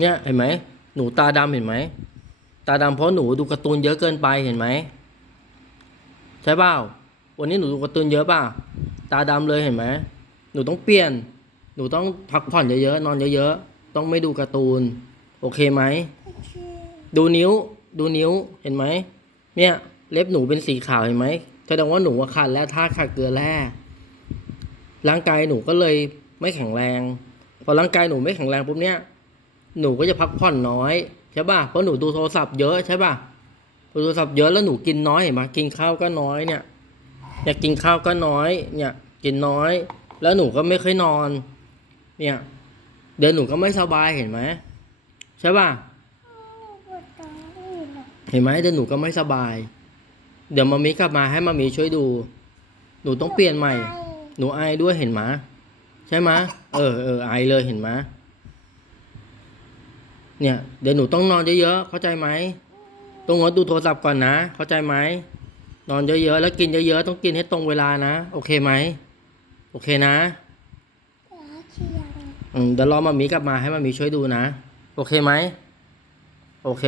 เนี่ยเห็นไหมหนูตาดำเห็นไหมตาดำเพราะหนูดูการ์ตูนเยอะเกินไปเห็นไหมใช่เปล่าวันนี้หนูดูการ์ตูนเยอะเปล่าตาดำเลยเห็นไหมหนูต้องเปลี่ยน หนูต้องพักผ่อนเยอะๆนอนเยอะๆต้องไม่ดูการ์ตูน โอเคไหมดูนิ้วดูนิ้วเห็นไหมเนี่ยเล็บหนูเป็นสีขาวเห็นไหมแสดงว่าหนูว่าขาดแร่ธาตุขาดเกลือแร่ร่างกายหนูก็เลยไม่แข็งแรง พอร่างกายหนูไม่แข็งแรงปุ๊บเนี่ย หนูก็จะพักผ่อนน้อยใช่ป่ะเพราะหนูดูโทรศัพท์เยอะใช่ป่ะดูโทรศัพท์เยอะแล้วหนูกินน้อยเห็นไหมกินข้าวก็น้อยเนี่ยอยากกินข้าวก็น้อย เนี่ยกินน้อย แล้วหนูก็ไม่ค่อยนอน เนี่ย เดี๋ยวหนูก็ไม่สบายเห็นไหมใช่ป่ะเห็นไหมเดี๋ยวหนูก็ไม่สบาย เดี๋ยวมามีกลับมาให้มามีช่วยดู หนูต้องเปลี่ยนใหม่ หนูไอด้วยเห็นไหมใช่ไหมเออเออไอเลยเห็นไหม เนี่ยเดี๋ยวหนูต้องนอนเยอะๆเข้าใจไหมต้องงดดูโทรศัพท์ก่อนนะ เข้าใจไหมนอนเยอะๆแล้วกินเยอะๆต้องกินให้ตรงเวลานะ โอเคไหมโอเคนะเดี๋ยวรอมามีกลับมาให้มามีช่วยดูนะ โอเคไหมโอเค